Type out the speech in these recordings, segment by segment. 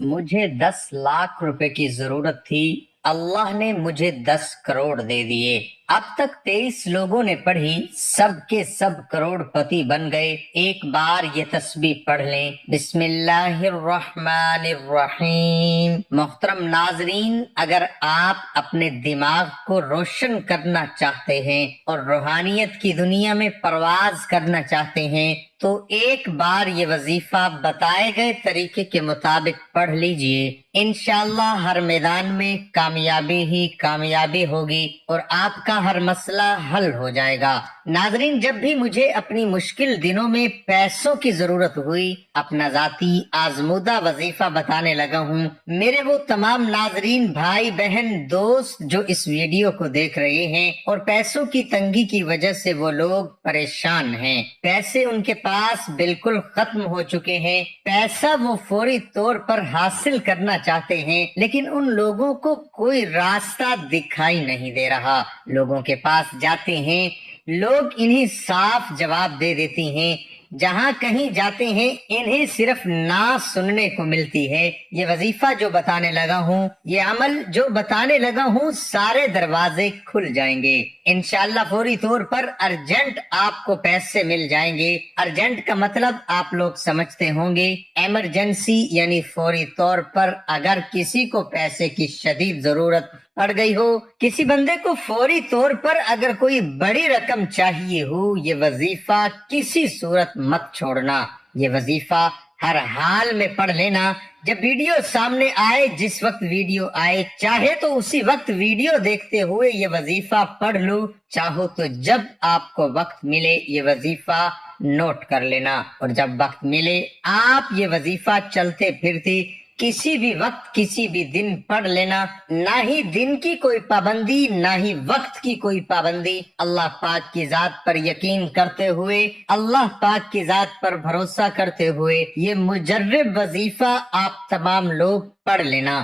مجھے 10 لاکھ روپے کی ضرورت تھی، اللہ نے مجھے 10 کروڑ دے دیے۔ اب تک 23 لوگوں نے پڑھی، سب کے سب کروڑ پتی بن گئے۔ ایک بار یہ تسبیح پڑھ لیں، بسم اللہ الرحمن الرحیم۔ محترم ناظرین، اگر آپ اپنے دماغ کو روشن کرنا چاہتے ہیں اور روحانیت کی دنیا میں پرواز کرنا چاہتے ہیں تو ایک بار یہ وظیفہ بتائے گئے طریقے کے مطابق پڑھ لیجئے، انشاءاللہ ہر میدان میں کامیابی ہی کامیابی ہوگی اور آپ کا ہر مسئلہ حل ہو جائے گا۔ ناظرین، جب بھی مجھے اپنی مشکل دنوں میں پیسوں کی ضرورت ہوئی، اپنا ذاتی آزمودہ وظیفہ بتانے لگا ہوں۔ میرے وہ تمام ناظرین، بھائی بہن، دوست جو اس ویڈیو کو دیکھ رہے ہیں اور پیسوں کی تنگی کی وجہ سے وہ لوگ پریشان ہیں، پیسے ان کے پاس بالکل ختم ہو چکے ہیں، پیسہ وہ فوری طور پر حاصل کرنا چاہتے ہیں لیکن ان لوگوں کو کوئی راستہ دکھائی نہیں دے رہا۔ لوگوں کے پاس جاتے ہیں، لوگ انہیں صاف جواب دے دیتی ہیں، جہاں کہیں جاتے ہیں انہیں صرف نہ سننے کو ملتی ہے۔ یہ وظیفہ جو بتانے لگا ہوں، یہ عمل جو بتانے لگا ہوں، سارے دروازے کھل جائیں گے انشاءاللہ۔ فوری طور پر ارجنٹ آپ کو پیسے مل جائیں گے۔ ارجنٹ کا مطلب آپ لوگ سمجھتے ہوں گے، ایمرجنسی، یعنی فوری طور پر اگر کسی کو پیسے کی شدید ضرورت پڑ گئی ہو، کسی بندے کو فوری طور پر اگر کوئی بڑی رقم چاہیے ہو، یہ وظیفہ کسی صورت مت چھوڑنا۔ یہ وظیفہ ہر حال میں پڑھ لینا۔ جب ویڈیو سامنے آئے، جس وقت ویڈیو آئے، چاہے تو اسی وقت ویڈیو دیکھتے ہوئے یہ وظیفہ پڑھ لو، چاہو تو جب آپ کو وقت ملے یہ وظیفہ نوٹ کر لینا، اور جب وقت ملے آپ یہ وظیفہ چلتے پھرتے کسی بھی وقت کسی بھی دن پڑھ لینا۔ نہ ہی دن کی کوئی پابندی، نہ ہی وقت کی کوئی پابندی۔ اللہ پاک کی ذات پر یقین کرتے ہوئے، اللہ پاک کی ذات پر بھروسہ کرتے ہوئے یہ مجرب وظیفہ آپ تمام لوگ پڑھ لینا۔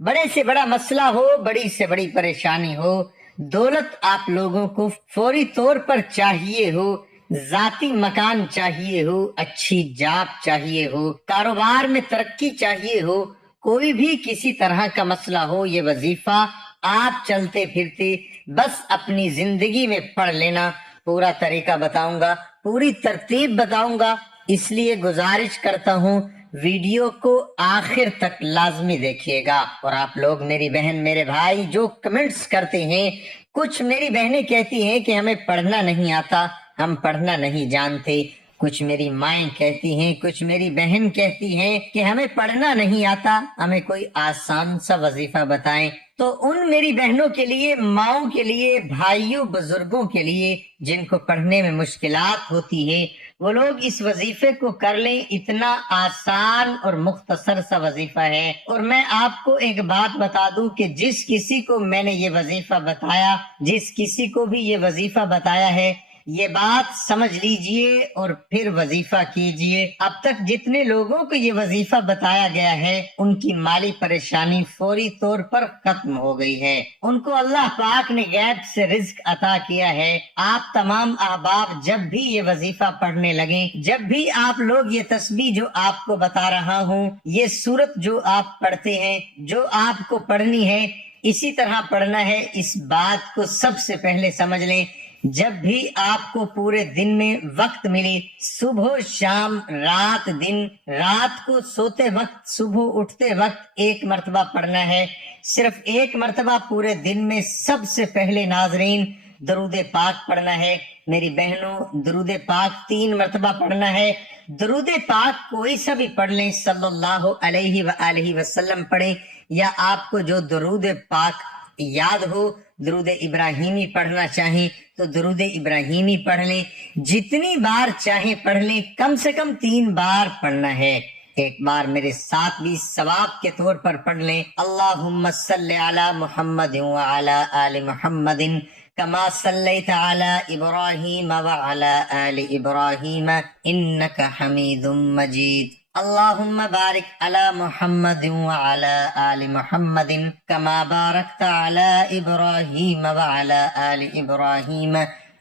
بڑے سے بڑا مسئلہ ہو، بڑی سے بڑی پریشانی ہو، دولت آپ لوگوں کو فوری طور پر چاہیے ہو، ذاتی مکان چاہیے ہو، اچھی جاب چاہیے ہو، کاروبار میں ترقی چاہیے ہو، کوئی بھی کسی طرح کا مسئلہ ہو، یہ وظیفہ آپ چلتے پھرتے بس اپنی زندگی میں پڑھ لینا۔ پورا طریقہ بتاؤں گا، پوری ترتیب بتاؤں گا، اس لیے گزارش کرتا ہوں ویڈیو کو آخر تک لازمی دیکھیے گا۔ اور آپ لوگ، میری بہن، میرے بھائی جو کمنٹس کرتے ہیں، کچھ میری بہنیں کہتی ہیں کہ ہمیں پڑھنا نہیں آتا، ہم پڑھنا نہیں جانتے، کچھ میری مائیں کہتی ہیں، کچھ میری بہن کہتی ہیں کہ ہمیں پڑھنا نہیں آتا، ہمیں کوئی آسان سا وظیفہ بتائیں۔ تو ان میری بہنوں کے لیے، ماؤں کے لیے، بھائیوں، بزرگوں کے لیے جن کو پڑھنے میں مشکلات ہوتی ہے، وہ لوگ اس وظیفے کو کر لیں۔ اتنا آسان اور مختصر سا وظیفہ ہے۔ اور میں آپ کو ایک بات بتا دوں کہ جس کسی کو میں نے یہ وظیفہ بتایا، جس کسی کو بھی یہ وظیفہ بتایا ہے، یہ بات سمجھ لیجئے اور پھر وظیفہ کیجئے۔ اب تک جتنے لوگوں کو یہ وظیفہ بتایا گیا ہے، ان کی مالی پریشانی فوری طور پر ختم ہو گئی ہے، ان کو اللہ پاک نے غیب سے رزق عطا کیا ہے۔ آپ تمام احباب جب بھی یہ وظیفہ پڑھنے لگیں، جب بھی آپ لوگ یہ تسبیح جو آپ کو بتا رہا ہوں، یہ سورت جو آپ پڑھتے ہیں، جو آپ کو پڑھنی ہے، اسی طرح پڑھنا ہے۔ اس بات کو سب سے پہلے سمجھ لیں، جب بھی آپ کو پورے دن میں وقت ملے، صبح شام، رات دن، رات کو سوتے وقت، صبح اٹھتے وقت ایک مرتبہ پڑھنا ہے، صرف ایک مرتبہ پورے دن میں۔ سب سے پہلے ناظرین درود پاک پڑھنا ہے۔ میری بہنوں، درود پاک 3 مرتبہ پڑھنا ہے۔ درود پاک کوئی سا بھی پڑھ لیں، صلی اللہ علیہ وآلہ وسلم پڑھیں، یا آپ کو جو درود پاک یاد ہو، درود ابراہیمی پڑھنا چاہیں تو درود ابراہیمی پڑھ لیں، جتنی بار چاہیں پڑھ لیں، کم سے کم 3 بار پڑھنا ہے۔ ایک بار میرے ساتھ بھی ثواب کے طور پر پڑھ لیں، اللہم صلی علی محمد وعلی آل محمد کما صلیت علی ابراہیم وعلی آل ابراہیم انک حمید مجید۔ اللہم بارک علی محمد وعلی آل محمد کما بارکت علی ابراہیم وعلی آل ابراہیم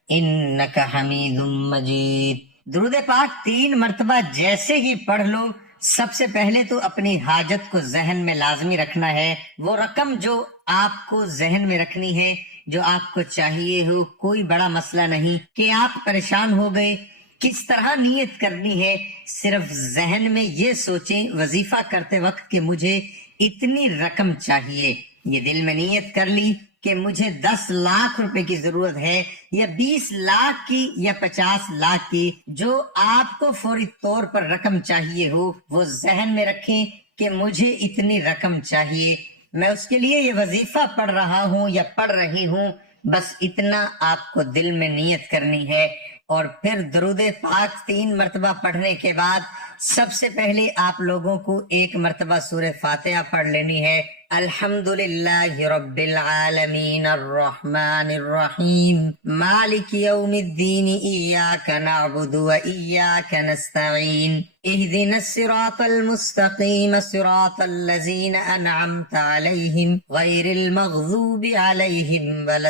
انک حمید مجید۔ درود پاک 3 مرتبہ جیسے ہی پڑھ لو، سب سے پہلے تو اپنی حاجت کو ذہن میں لازمی رکھنا ہے. وہ رقم جو آپ کو ذہن میں رکھنی ہے، جو آپ کو چاہیے ہو، کوئی بڑا مسئلہ نہیں کہ آپ پریشان ہو گئے کس طرح نیت کرنی ہے. صرف ذہن میں یہ سوچیں وظیفہ کرتے وقت کہ مجھے اتنی رقم چاہیے. یہ دل میں نیت کر لی کہ مجھے 10 لاکھ روپے کی ضرورت ہے، یا 20 لاکھ کی، یا 50 لاکھ کی. جو آپ کو فوری طور پر رقم چاہیے ہو وہ ذہن میں رکھیں کہ مجھے اتنی رقم چاہیے، میں اس کے لیے یہ وظیفہ پڑھ رہا ہوں یا پڑھ رہی ہوں. بس اتنا آپ کو دل میں نیت کرنی ہے. اور پھر درود پاک 3 مرتبہ پڑھنے کے بعد سب سے پہلے آپ لوگوں کو ایک مرتبہ سورہ فاتحہ پڑھ لینی ہے. الحمدللہ رب العالمین الرحمن الرحیم مالک یوم الدین ایاک نعبد و ایاک نستعین اہدنا الصراط المستقیم صراط الذین انعمت علیہم غیر المغضوب علیہم ولا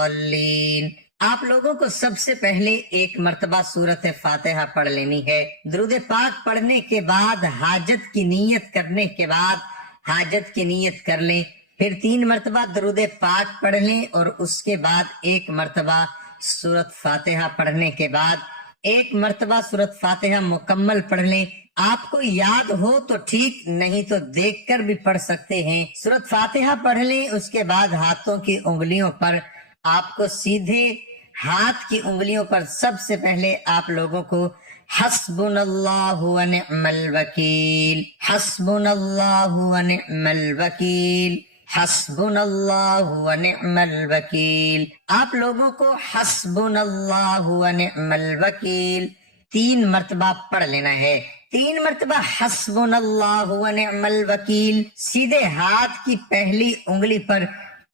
الضالین. آپ لوگوں کو سب سے پہلے ایک مرتبہ سورۃ فاتحہ پڑھ لینی ہے. درود پاک پڑھنے کے بعد حاجت کی نیت کرنے کے بعد حاجت کی نیت کر لیں. پھر 3 مرتبہ درود پاک پڑھ لیں اور اس کے بعد ایک مرتبہ سورۃ فاتحہ پڑھنے کے بعد ایک مرتبہ سورۃ فاتحہ مکمل پڑھ لیں. آپ کو یاد ہو تو ٹھیک، نہیں تو دیکھ کر بھی پڑھ سکتے ہیں. سورۃ فاتحہ پڑھ لیں. اس کے بعد ہاتھوں کی انگلیوں پر آپ کو سیدھے ہاتھ کی انگلیوں پر سب سے پہلے آپ لوگوں کو حسبنا اللہ و نعم الوکیل، حسبنا اللہ و نعم الوکیل، حسبنا اللہ و نعم الوکیل. آپ لوگوں کو حسبنا اللہ و نعم الوکیل 3 مرتبہ پڑھ لینا ہے. 3 مرتبہ حسبنا اللہ و نعم الوکیل سیدھے ہاتھ کی پہلی انگلی پر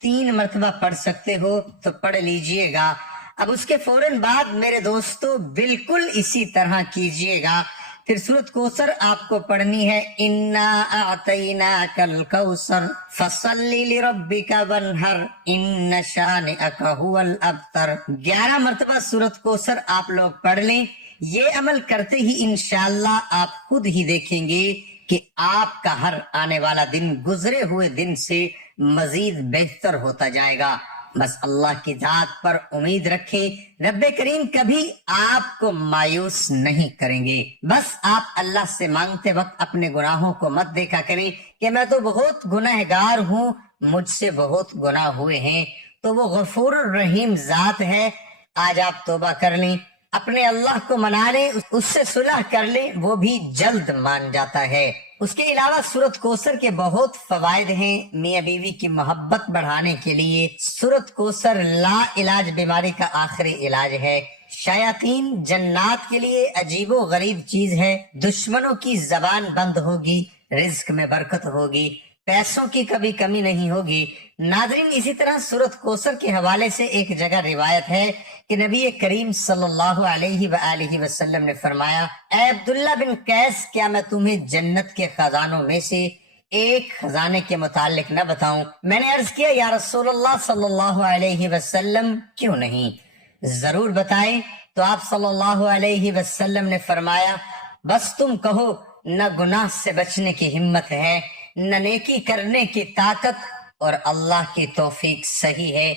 3 مرتبہ پڑھ سکتے ہو تو پڑھ لیجئے گا. اب اس کے فوراً بعد میرے دوستو بالکل اسی طرح کیجئے گا. پھر سورۃ کوثر آپ کو پڑھنی ہے. انا اعطیناک الکوثر فصل لربک وانحر ان شانئک هو الابتر. 11 مرتبہ سورۃ کوثر آپ لوگ پڑھ لیں. یہ عمل کرتے ہی انشاءاللہ آپ خود ہی دیکھیں گے کہ آپ کا ہر آنے والا دن گزرے ہوئے دن سے مزید بہتر ہوتا جائے گا. بس اللہ کی ذات پر امید رکھیں، رب کریم کبھی آپ کو مایوس نہیں کریں گے. بس آپ اللہ سے مانگتے وقت اپنے گناہوں کو مت دیکھا کریں کہ میں تو بہت گناہگار ہوں، مجھ سے بہت گناہ ہوئے ہیں. تو وہ غفور الرحیم ذات ہے. آج آپ توبہ کر لیں، اپنے اللہ کو منا لیں، اس سے صلح کر لیں، وہ بھی جلد مان جاتا ہے. اس کے علاوہ سورۃ کوثر کے بہت فوائد ہیں میاں بیوی کی محبت بڑھانے کے لیے. سورۃ کوثر لا علاج بیماری کا آخری علاج ہے. شیاطین جنات کے لیے عجیب و غریب چیز ہے. دشمنوں کی زبان بند ہوگی، رزق میں برکت ہوگی، پیسوں کی کبھی کمی نہیں ہوگی. ناظرین، اسی طرح سورۃ کوثر کے حوالے سے ایک جگہ روایت ہے کہ نبی کریم صلی اللہ علیہ وآلہ وسلم نے فرمایا، اے عبداللہ بن قیس، کیا میں تمہیں جنت کے خزانوں میں سے ایک خزانے کے متعلق نہ بتاؤں؟ میں نے عرض کیا، یا رسول اللہ صلی اللہ علیہ وسلم، کیوں نہیں، ضرور بتائیں. تو آپ صلی اللہ علیہ وسلم نے فرمایا، بس تم کہو، نہ گناہ سے بچنے کی ہمت ہے، نہ نیکی کرنے کی طاقت، اور اللہ کی توفیق صحیح ہے.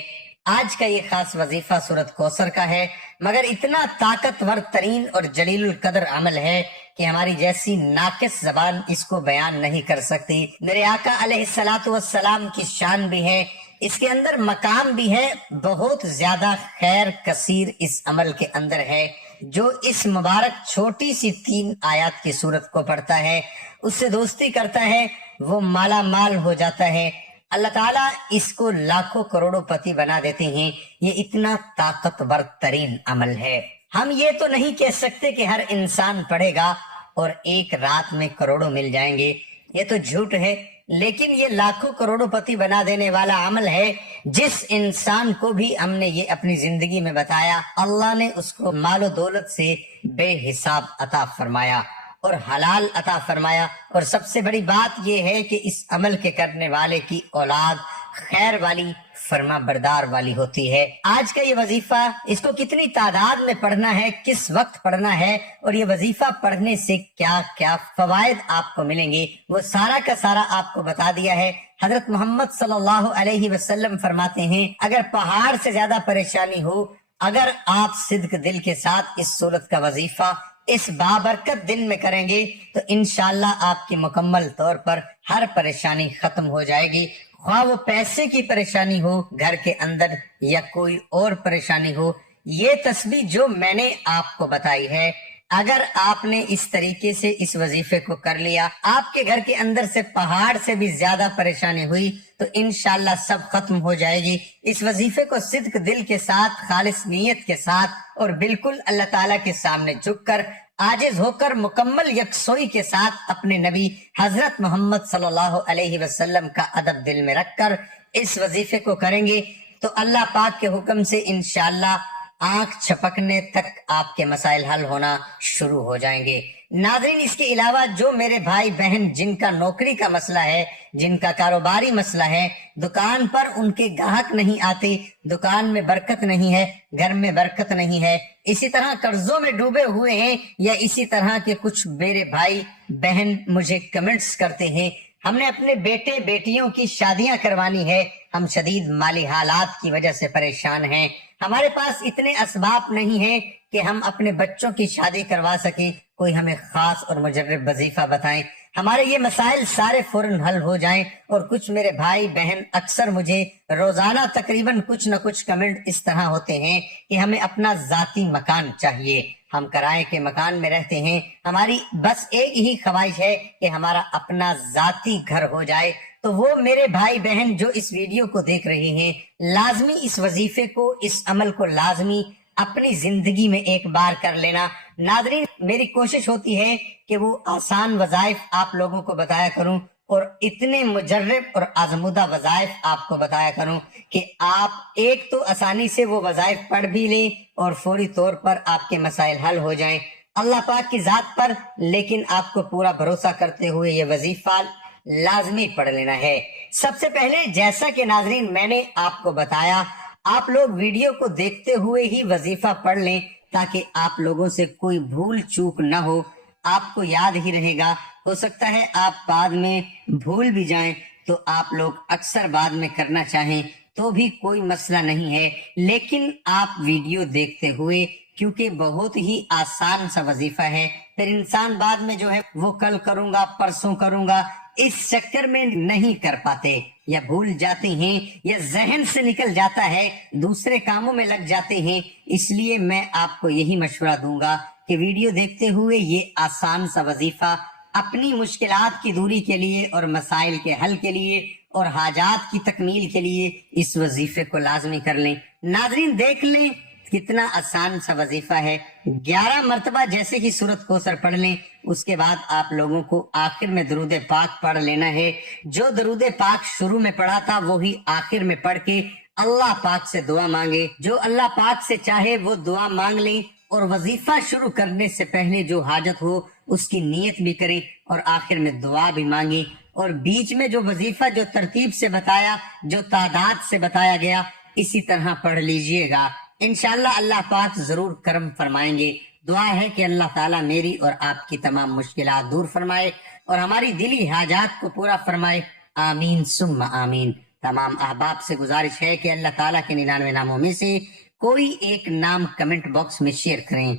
آج کا یہ خاص وظیفہ سورۃ کوثر کا ہے، مگر اتنا طاقتور ترین اور جلیل القدر عمل ہے کہ ہماری جیسی ناقص زبان اس کو بیان نہیں کر سکتی. میرے آقا علیہ الصلوۃ والسلام کی شان بھی ہے، اس کے اندر مقام بھی ہے. بہت زیادہ خیر کثیر اس عمل کے اندر ہے. جو اس مبارک چھوٹی سی 3 آیات کی سورت کو پڑھتا ہے، اس سے دوستی کرتا ہے، وہ مالا مال ہو جاتا ہے. اللہ تعالیٰ اس کو لاکھوں کروڑوں پتی بنا دیتے ہیں. یہ اتنا طاقتور ترین عمل ہے. ہم یہ تو نہیں کہہ سکتے کہ ہر انسان پڑھے گا اور ایک رات میں کروڑوں مل جائیں گے، یہ تو جھوٹ ہے. لیکن یہ لاکھوں کروڑوں پتی بنا دینے والا عمل ہے. جس انسان کو بھی ہم نے یہ اپنی زندگی میں بتایا، اللہ نے اس کو مال و دولت سے بے حساب عطا فرمایا اور حلال عطا فرمایا. اور سب سے بڑی بات یہ ہے کہ اس عمل کے کرنے والے کی اولاد خیر والی، فرما بردار والی ہوتی ہے۔ آج کا یہ وظیفہ، اس کو کتنی تعداد میں پڑھنا ہے، کس وقت پڑھنا ہے، اور یہ وظیفہ پڑھنے سے کیا کیا فوائد آپ کو ملیں گے، وہ سارا کا سارا آپ کو بتا دیا ہے۔ حضرت محمد صلی اللہ علیہ وسلم فرماتے ہیں اگر پہاڑ سے زیادہ پریشانی ہو، اگر آپ صدق دل کے ساتھ اس صورت کا وظیفہ اس بابرکت دن میں کریں گے تو انشاءاللہ آپ کی مکمل طور پر ہر پریشانی ختم ہو جائے گی، خواہ وہ پیسے کی پریشانی ہو گھر کے اندر یا کوئی اور پریشانی ہو۔ یہ تسبیح جو میں نے آپ کو بتائی ہے، اگر آپ نے اس طریقے سے اس وظیفے کو کر لیا، آپ کے گھر کے اندر سے پہاڑ سے بھی زیادہ پریشانی ہوئی تو انشاءاللہ سب ختم ہو جائے گی۔ اس وظیفے کو صدق دل کے ساتھ، خالص نیت کے ساتھ اور بالکل اللہ تعالیٰ کے سامنے جھک کر، عاجز ہو کر، مکمل یکسوئی کے ساتھ اپنے نبی حضرت محمد صلی اللہ علیہ وسلم کا ادب دل میں رکھ کر اس وظیفے کو کریں گے تو اللہ پاک کے حکم سے انشاءاللہ آنکھ چھپکنے تک آپ کے مسائل حل ہونا شروع ہو جائیں گے۔ ناظرین، اس کے علاوہ جو میرے بھائی بہن جن کا نوکری کا مسئلہ ہے، جن کا کاروباری مسئلہ ہے، دکان پر ان کے گاہک نہیں آتے، دکان میں برکت نہیں ہے، گھر میں برکت نہیں ہے، اسی طرح قرضوں میں ڈوبے ہوئے ہیں، یا اسی طرح کے کچھ میرے بھائی بہن مجھے کمنٹس کرتے ہیں ہم نے اپنے بیٹے بیٹیوں کی شادیاں کروانی ہے، ہم شدید مالی حالات کی وجہ سے پریشان ہیں، ہمارے پاس اتنے اسباب نہیں ہیں کہ ہم اپنے بچوں کی شادی کروا سکیں، کوئی ہمیں خاص اور مجرب وظیفہ بتائیں، ہمارے یہ مسائل سارے فوراً حل ہو جائیں۔ اور کچھ میرے بھائی بہن اکثر مجھے روزانہ تقریباً کچھ نہ کچھ کمنٹ اس طرح ہوتے ہیں کہ ہمیں اپنا ذاتی مکان چاہیے، ہم کرائے کے مکان میں رہتے ہیں، ہماری بس ایک ہی خواہش ہے کہ ہمارا اپنا ذاتی گھر ہو جائے۔ تو وہ میرے بھائی بہن جو اس ویڈیو کو دیکھ رہے ہیں، لازمی اس وظیفے کو، اس عمل کو لازمی اپنی زندگی میں ایک بار کر لینا۔ ناظرین، میری کوشش ہوتی ہے کہ وہ آسان وظائف آپ لوگوں کو بتایا کروں اور اتنے مجرب اور آزمودہ وظائف آپ کو بتایا کروں کہ آپ ایک تو آسانی سے وہ وظائف پڑھ بھی لیں اور فوری طور پر آپ کے مسائل حل ہو جائیں اللہ پاک کی ذات پر۔ لیکن آپ کو پورا بھروسہ کرتے ہوئے یہ وظیفہ لازمی پڑھ لینا ہے۔ سب سے پہلے، جیسا کہ ناظرین میں نے آپ کو بتایا، آپ لوگ ویڈیو کو دیکھتے ہوئے ہی وظیفہ پڑھ لیں تاکہ آپ لوگوں سے کوئی بھول چوک نہ ہو، آپ کو یاد ہی رہے گا۔ ہو سکتا ہے آپ بعد میں بھول بھی جائیں تو آپ لوگ اکثر بعد میں کرنا چاہیں تو بھی کوئی مسئلہ نہیں ہے، لیکن آپ ویڈیو دیکھتے ہوئے، کیونکہ بہت ہی آسان سا وظیفہ ہے، پھر انسان بعد میں جو ہے وہ کل کروں گا، پرسوں کروں گا، اس چکر میں نہیں کر پاتے، یا بھول جاتے ہیں، یا ذہن سے نکل جاتا ہے، دوسرے کاموں میں لگ جاتے ہیں۔ اس لیے میں آپ کو یہی مشورہ دوں گا کہ ویڈیو دیکھتے ہوئے یہ آسان سا وظیفہ اپنی مشکلات کی دوری کے لیے اور مسائل کے حل کے لیے اور حاجات کی تکمیل کے لیے اس وظیفے کو لازمی کر لیں۔ ناظرین، دیکھ لیں کتنا آسان سا وظیفہ ہے۔ 11 مرتبہ جیسے ہی سورۃ کوثر پڑھ لیں، اس کے بعد آپ لوگوں کو آخر میں درود پاک پڑھ لینا ہے۔ جو درود پاک شروع میں پڑھا تھا وہی آخر میں پڑھ کے اللہ پاک سے دعا مانگے، جو اللہ پاک سے چاہے وہ دعا مانگ لیں، اور وظیفہ شروع کرنے سے پہلے جو حاجت ہو اس کی نیت بھی کریں اور آخر میں دعا بھی مانگیں، اور بیچ میں جو وظیفہ جو ترتیب سے بتایا، جو تعداد سے بتایا گیا، اسی طرح پڑھ لیجئے گا۔ انشاءاللہ اللہ پاک ضرور کرم فرمائیں گے۔ دعا ہے کہ اللہ تعالیٰ میری اور آپ کی تمام مشکلات دور فرمائے اور ہماری دلی حاجات کو پورا فرمائے، آمین ثم آمین۔ تمام احباب سے گزارش ہے کہ اللہ تعالیٰ کے 99 ناموں میں سے کوئی ایک نام کمنٹ باکس میں شیئر کریں۔